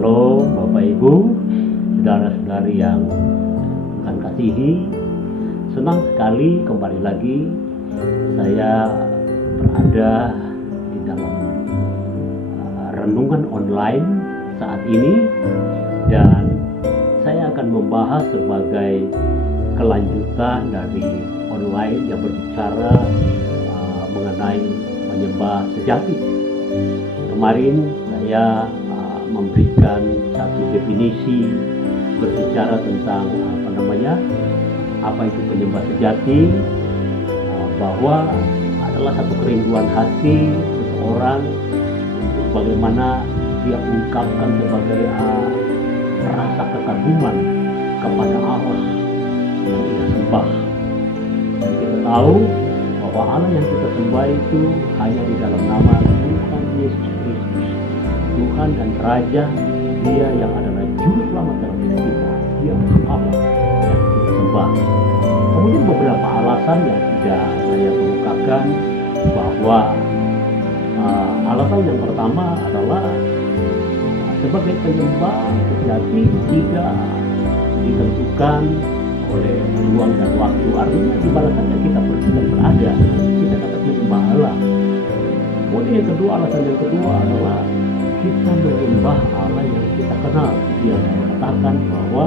Shalom Bapak Ibu, saudara-saudari yang Tuhan kasihi. Senang sekali kembali lagi saya berada di dalam renungan online saat ini, dan saya akan membahas sebagai kelanjutan dari online yang berbicara mengenai menyembah sejati. Kemarin saya memberikan satu definisi berbicara tentang apa itu penyembah sejati, bahwa adalah satu kerinduan hati seseorang bagaimana dia ungkapkan sebagai rasa kekaguman kepada Allah yang kita sembah. Dan kita tahu bahwa Allah yang kita sembah itu hanya di dalam nama Tuhan Yesus Kristus, Tuhan dan Raja, Dia yang adalah juru selamat dalam hidup kita. Dia Allah yang kita sembah. Kemudian beberapa alasan yang sudah saya kemukakan, bahwa alasan yang pertama adalah sebagai penyembah sejati tidak ditentukan oleh ruang dan waktu. Artinya di mana saja kita pergi dan berada, kita dapat menyembah Allah. Kemudian yang kedua, alasan yang kedua adalah kita menyembah Allah yang kita kenal. Yang saya katakan bahwa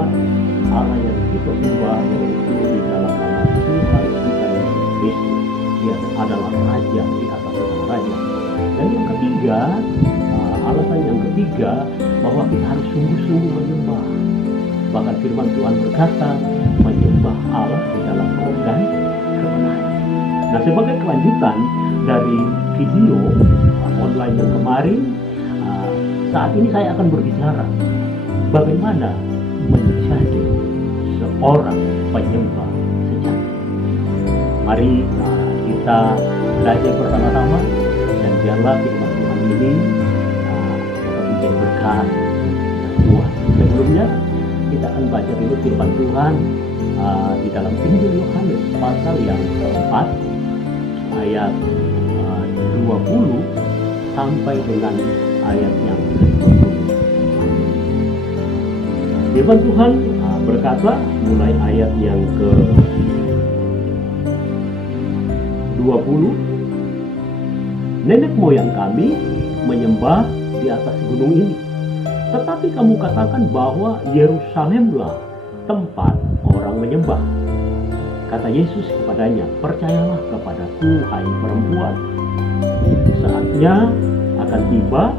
Allah yang kita sembah yaitu di dalam nama Tuhan kita Yesus Kristus. Dia adalah Raja di atas segala raja. Dan yang ketiga, alasan yang ketiga, bahwa kita harus sungguh-sungguh menyembah. Bahkan firman Tuhan berkata, menyembah Allah di dalam roh dan kebenaran. Nah, sebagai kelanjutan dari video online yang kemarin, saat ini saya akan berbicara bagaimana menjadi seorang penyembah sejati. Mari kita belajar bersama-sama, dan biarlah firman Tuhan ini menjadi berkat semua. Sebelumnya kita akan baca dulu firman Tuhan di dalam Injil Yohanes pasal yang keempat ayat 20 sampai dengan ayat yang ke-20. Firman Tuhan berkata mulai ayat yang ke-20, nenek moyang kami menyembah di atas gunung ini, tetapi kamu katakan bahwa Yerusalemlah tempat orang menyembah. Kata Yesus kepadanya, percayalah kepadaku, hai perempuan, saatnya akan tiba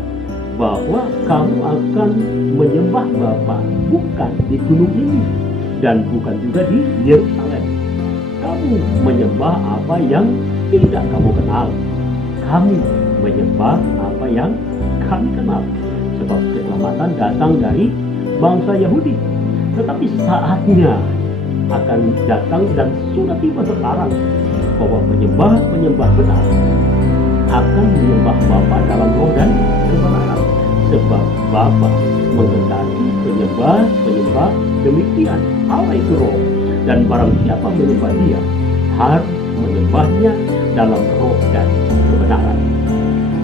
bahwa kamu akan menyembah Bapa bukan di gunung ini dan bukan juga di Yerusalem. Kamu menyembah apa yang tidak kamu kenal. Kami menyembah apa yang kami kenal, sebab keselamatan datang dari bangsa Yahudi. Tetapi saatnya akan datang dan sudah tiba sekarang bahwa penyembah-penyembah benar akan menyembah Bapa dalam roh dan kebenaran, sebab Bapa menghendaki penyembah demikian. Allah itu roh, dan barang siapa menyembah Dia harus menyembahnya dalam roh dan kebenaran.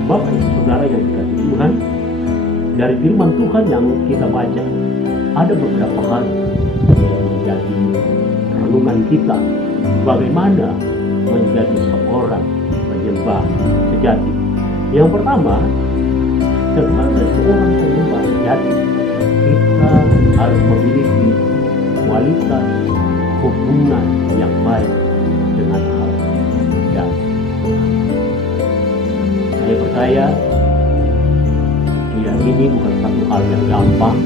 Bapak Ibu Saudara yang dikasihi Tuhan, dari firman Tuhan yang kita baca, ada beberapa hal yang menjadi renungan kita bagaimana menjadi seorang penyembah sejati. Yang pertama, sebagai seorang penyembah sejati, kita harus memiliki kualitas hubungan yang baik dengan Allah dan Tuhan. Saya percaya ini bukan satu hal yang gampang,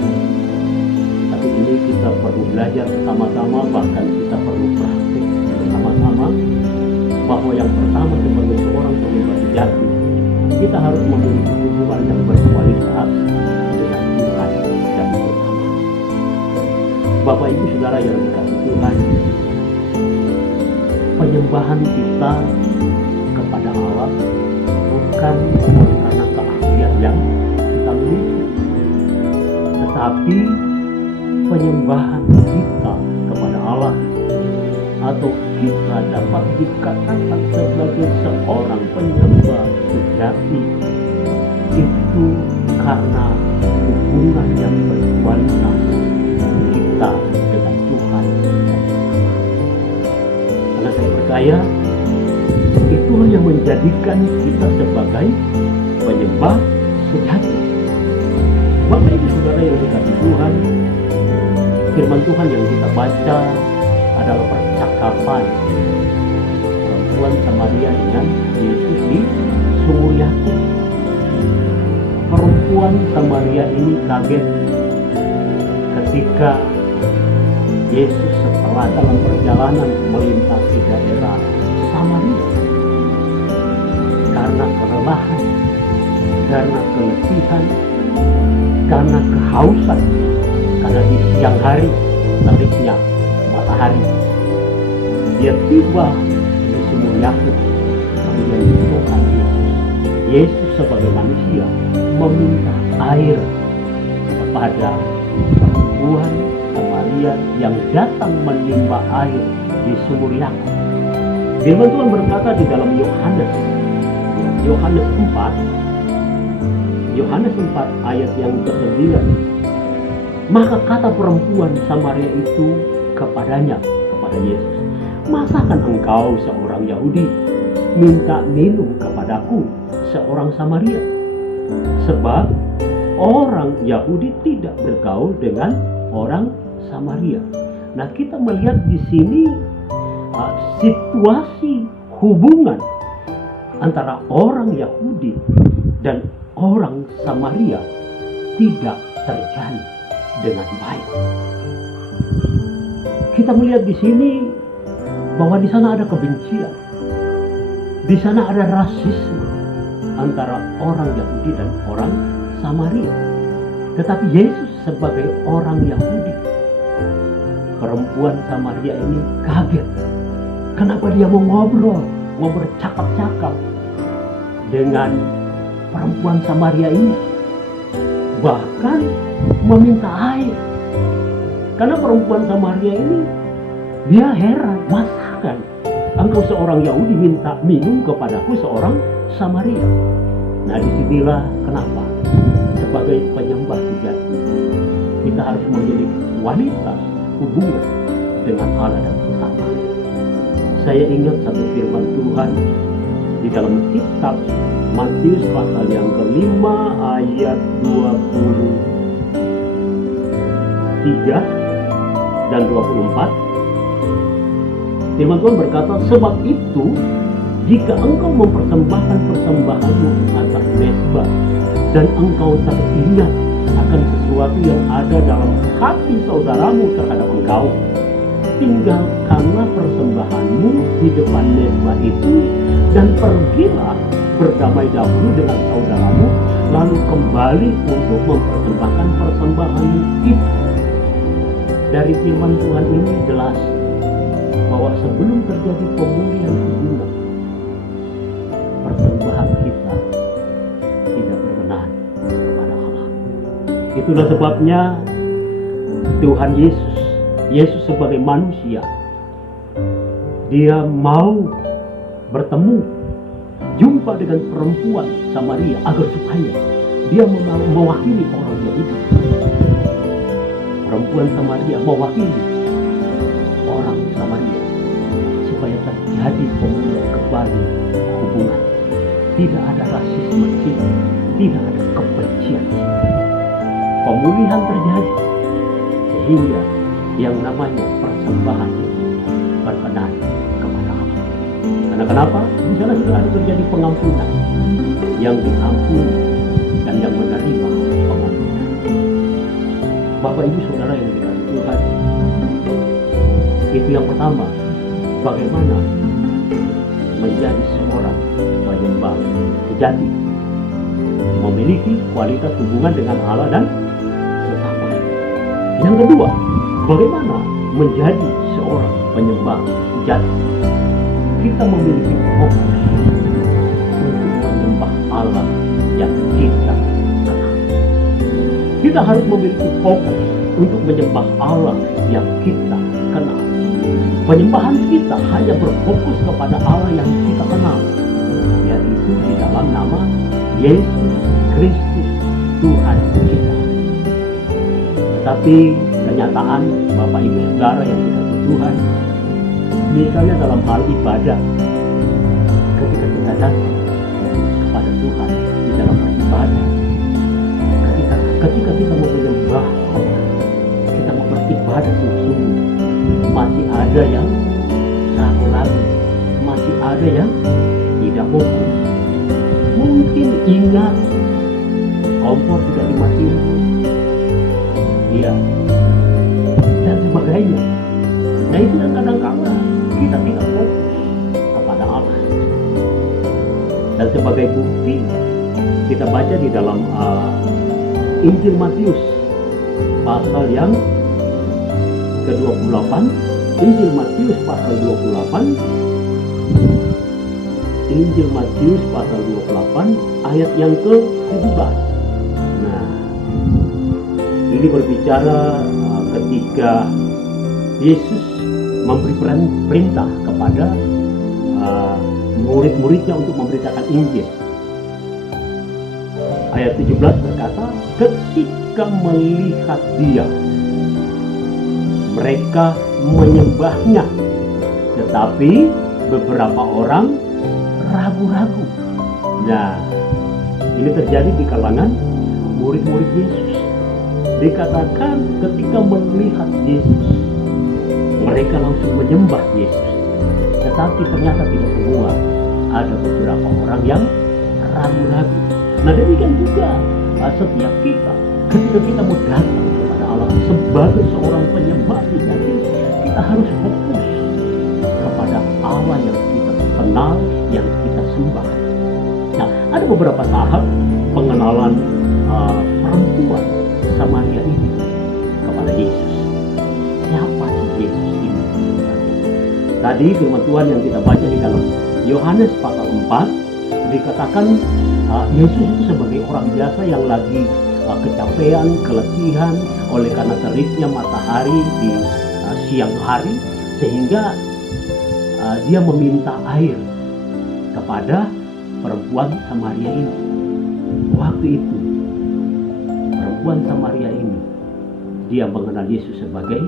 tapi ini kita perlu belajar bersama-sama, bahkan kita perlu praktik bersama-sama, bahwa yang pertama sebagai seorang penyembah sejati, kita harus memiliki hubungan yang berkualitas dengan Tuhan dan bersama. Bapak Ibu Saudara yang dikasihi Tuhan, penyembahan kita kepada Allah bukan karena keahlian yang kita miliki, tetapi penyembahan kita kepada Allah, atau kita dapat dikatakan sebagai seorang penyembah sejati, itu karena hubungan yang berkualitas kita dengan Tuhan. Karena saya percaya itulah yang menjadikan kita sebagai penyembah sejati. Bapak Ibu Saudara yang dikasihi Tuhan, firman Tuhan yang kita baca adalah percakapan perempuan Samaria dengan Yesus di sumur Yakub. Perempuan Samaria ini kaget ketika Yesus setelah dalam perjalanan melintasi daerah Samaria. Karena kelelahan, karena keletihan, karena kehausan, karena di siang hari terbitnya matahari, dia tiba di sumur Yakub. Kemudian Tuhan Yesus sebagai manusia meminta air kepada perempuan Samaria yang datang menimba air di sumur Yakub. Firman Tuhan berkata di dalam Yohanes 4 ayat yang ke-9, maka kata perempuan Samaria itu kepada Yesus, masakan engkau seorang Yahudi minta minum kepadaku seorang Samaria? Sebab orang Yahudi tidak bergaul dengan orang Samaria. Nah, kita melihat di sini situasi hubungan antara orang Yahudi dan orang Samaria tidak terjalin dengan baik. Kita melihat di sini bahwa di sana ada kebencian, di sana ada rasisme antara orang Yahudi dan orang Samaria. Tetapi Yesus sebagai orang Yahudi, perempuan Samaria ini kaget. Kenapa dia mau ngobrol, mau bercakap-cakap dengan perempuan Samaria ini? Bahkan meminta air. Karena perempuan Samaria ini, dia heran, masakan engkau seorang Yahudi minta minum kepadaku seorang Samaria? Nah, disinilah kenapa sebagai penyembah sejati kita harus memiliki kualitas hubungan dengan Allah dan sesama. Saya ingat satu firman Tuhan di dalam kitab Matius pasal yang ke-5 ayat 23 dan 24. Firman Tuhan berkata, sebab itu jika engkau mempersembahkan persembahanmu atas mezbah dan engkau teringat akan sesuatu yang ada dalam hati saudaramu terhadap engkau, tinggalkanlah persembahanmu di depan mezbah itu dan pergilah berdamai dahulu dengan saudaramu, lalu kembali untuk mempersembahkan persembahanmu itu. Dari firman Tuhan ini jelas bahwa sebelum terjadi pemulihan hubungan, persembahan kita tidak berkenan kepada Allah. Itulah sebabnya Tuhan Yesus sebagai manusia, dia mau bertemu, jumpa dengan perempuan Samaria agar supaya dia mewakili orang Yahudi. Perempuan Samaria mewakili orang Samaria supaya terjadi pemulihan kembali hubungan. Tidak ada rasisme di situ, tidak ada kebencian di situ. Pemulihan terjadi sehingga yang namanya persembahan itu berkenan kepada Allah. Karena kenapa? Di sana sudah ada terjadi pengampunan, yang diampuni dan yang menerima pengampunan. Bapak Ibu Saudara yang dikasihi Tuhan, itu yang pertama, bagaimana menjadi seorang penyembah sejati, memiliki kualitas hubungan dengan Allah dan sesama. Yang kedua, bagaimana menjadi seorang penyembah sejati? Kita memiliki fokus untuk menyembah Allah yang kita kenal. Kita harus memiliki fokus untuk menyembah Allah yang kita kenal. Penyembahan kita hanya berfokus kepada Allah yang kita kenal, yaitu di dalam nama Yesus Kristus Tuhan kita. Tetapi kenyataan Bapak Ibu Saudara yang dikasihi Tuhan, misalnya dalam hal ibadah, ketika kita datang kepada Tuhan di dalam beribadah, ketika kita mau menyembah Allah, kita mau beribadah sungguh-sungguh, masih ada yang ragu-ragu, masih ada yang tidak fokus. Mungkin ingat kompor sudah dimatiin, iya, dan sebagainya. Nah itu yang kadang-kala kita tidak fokus kepada Allah. Dan sebagai bukti, kita baca di dalam Injil Matius pasal yang ke-28, Injil Matius pasal 28, Injil Matius pasal 28 ayat yang ke-17. Nah, ini berbicara ketika Yesus memberi perintah kepada murid-muridnya untuk memberitakan Injil. Ayat 17 berkata, ketika melihat Dia, mereka menyembahnya, tetapi beberapa orang ragu-ragu. Nah, ini terjadi di kalangan murid-murid Yesus. Dikatakan ketika melihat Yesus, mereka langsung menyembah Yesus. Tetapi ternyata tidak semua, ada beberapa orang yang ragu-ragu. Nah demikian juga setiap kita, ketika kita mau datang kepada Allah sebagai seorang penyembah sejati, kita harus fokus kepada Allah yang kita kenal, yang kita sembah. Nah, ada beberapa tahap pengenalan perempuan Samaria ini kepada Yesus. Siapa sih Yesus ini? Tadi firman Tuhan yang kita baca di dalam Yohanes pasal 4 dikatakan Yesus itu sebagai orang biasa yang lagi kecapean, keletihan oleh karena teriknya matahari di siang hari, sehingga dia meminta air kepada perempuan Samaria ini. Waktu itu perempuan Samaria ini, dia mengenal Yesus sebagai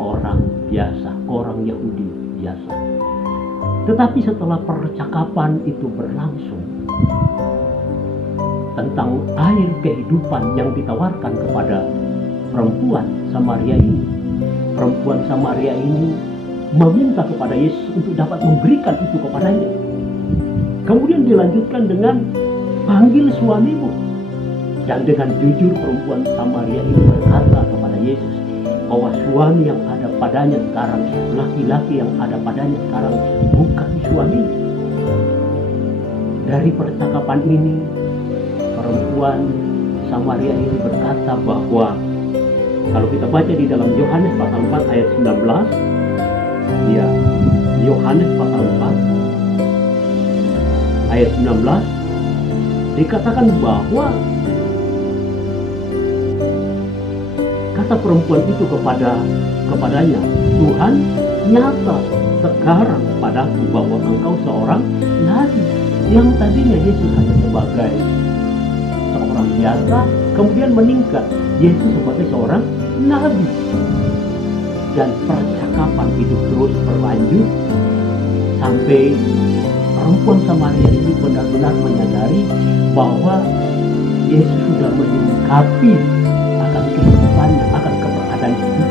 orang biasa, orang Yahudi biasa. Tetapi setelah percakapan itu berlangsung tentang air kehidupan yang ditawarkan kepada perempuan Samaria ini, perempuan Samaria ini meminta kepada Yesus untuk dapat memberikan itu kepadanya. Kemudian dilanjutkan dengan panggil suamimu. Dan dengan jujur perempuan Samaria ini berkata kepada Yesus bahwa suami yang ada padanya sekarang, laki-laki yang ada padanya sekarang bukan suami. Dari percakapan ini, perempuan Samaria ini berkata bahwa kalau kita baca di dalam Yohanes pasal 4 ayat 19, ya, Yohanes pasal 4 ayat 19 dikatakan bahwa kata perempuan itu kepadanya, Tuhan, nyata sekarang padaku bahwa engkau seorang nabi. Yang tadinya Yesus hanya sebagai seorang biasa, kemudian meningkat Yesus sebagai seorang nabi. Dan percakapan itu terus berlanjut sampai perempuan Samaria ini benar-benar menyadari bahwa Yesus sudah menyingkapi akan kehidupannya, akan keberadaan hidupnya.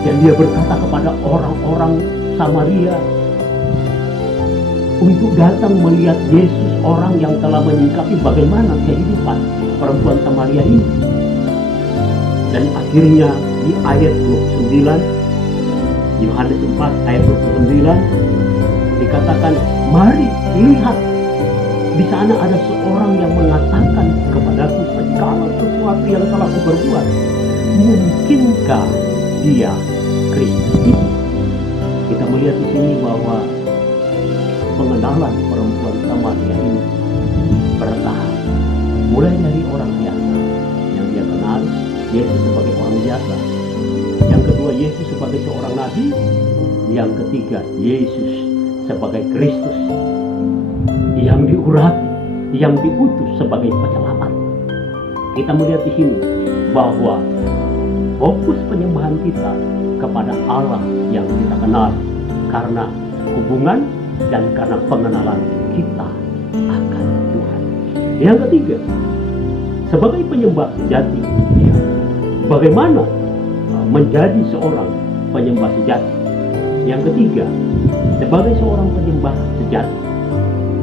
Dan dia berkata kepada orang-orang Samaria untuk datang melihat Yesus, orang yang telah menyingkapi bagaimana kehidupan perempuan Samaria ini. Dan akhirnya di ayat 29, Yohanes 4 ayat 29 dikatakan, mari lihat, di sana ada seorang yang mengatakan kepadaku segala sesuatu yang telah kuperbuat. Mungkinkah dia Kristus itu? Kita melihat di sini bahwa pengenalan perempuan Samaria ini bertahap. Mulai dari orang biasa yang dia kenal, Yesus sebagai orang biasa. Yang kedua, Yesus sebagai seorang nabi. Yang ketiga, Yesus sebagai Kristus yang diurapi, yang diutus sebagai penyelamat. Kita melihat di sini bahwa fokus penyembahan kita kepada Allah yang kita kenal karena hubungan dan karena pengenalan kita akan Tuhan. Yang ketiga, sebagai penyembah sejati, ya, bagaimana menjadi seorang penyembah sejati? Yang ketiga, sebagai seorang penyembah sejati,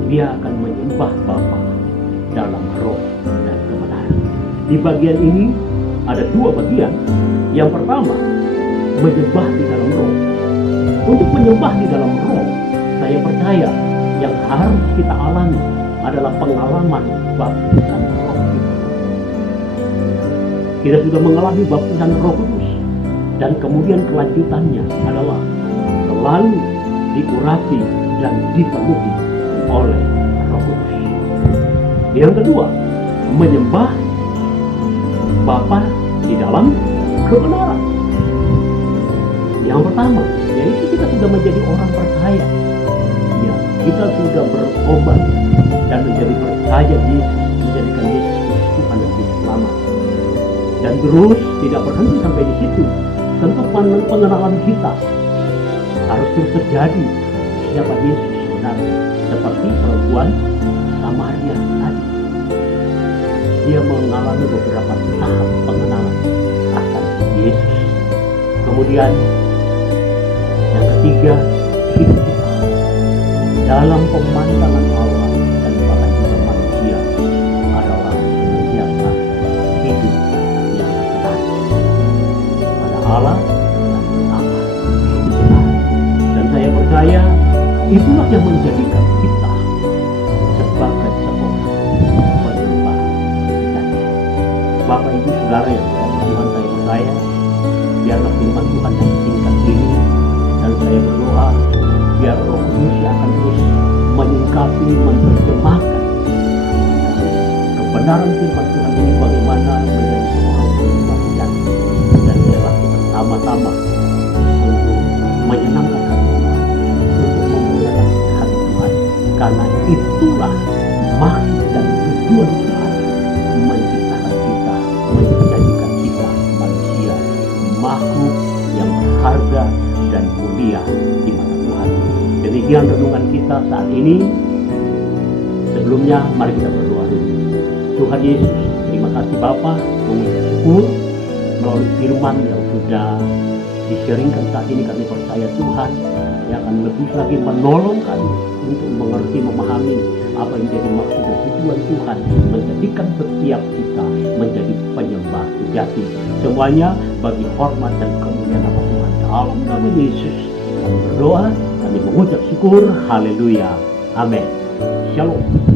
dia akan menyembah Bapa dalam roh dan kebenaran. Di bagian ini ada dua bagian. Yang pertama, menyembah di dalam roh. Untuk menyembah di dalam roh, saya percaya yang harus kita alami adalah pengalaman baptisan roh kita. Kita sudah mengalami baptisan roh kudus, dan kemudian kelanjutannya adalah selalu diurapi dan dipenuhi oleh roh kudus. Yang kedua, menyembah Bapa di dalam kebenaran. Yang pertama, yaitu kita sudah menjadi orang percaya. Ya, kita sudah berobat dan menjadi percaya Yesus, menjadikan Yesus Tuhan dan Juru Selamat. Dan terus tidak berhenti sampai di situ. Tentu pengenalan kita harus terus terjadi siapa Yesus sebenarnya, seperti perempuan Samaria tadi. Dia mengalami beberapa tahap pengenalan akan Yesus. Kemudian yang ketiga, hidup kita dalam pemandangan Allah dan bahkan juga manusia adalah senantiasa hidup yang benar pada Allah dan Allah hidup benar. Dan saya percaya itulah yang menjadikan kita sebagai seorang penyembah sejati. Bapak Ibu Saudara yang Tuhan, saya percaya biarlah firman Tuhan yang singkat ini, dan saya berdoa biar Roh Kudus yang akan terus menyingkapi, menerjemahkan kebenaran firman Tuhan ini bagaimana menjadi seorang penyembah sejati. Dan biarlah kita sama-sama untuk menyenangkan hati Tuhan, untuk memuliakan hati Tuhan, karena itulah maksud dan tujuan Tuhan menciptakan kita, menjadikan kita manusia, makhluk yang berharga dan mulia di mata Tuhan. Demikian renungan kita saat ini. Sebelumnya mari kita berdoa dulu. Tuhan Yesus, terima kasih Bapa, mengucap syukur melalui firman yang sudah di-sharingkan saat ini. Kami percaya Tuhan yang akan lebih lagi menolong kami untuk mengerti, memahami apa yang menjadi maksud dan tujuan Tuhan menjadikan setiap kita menjadi penyembah sejati. Semuanya bagi hormat dan kemuliaan nama Tuhan. Dalam nama Yesus kami berdoa, kami mengucap syukur. Haleluya. Amin. Shalom.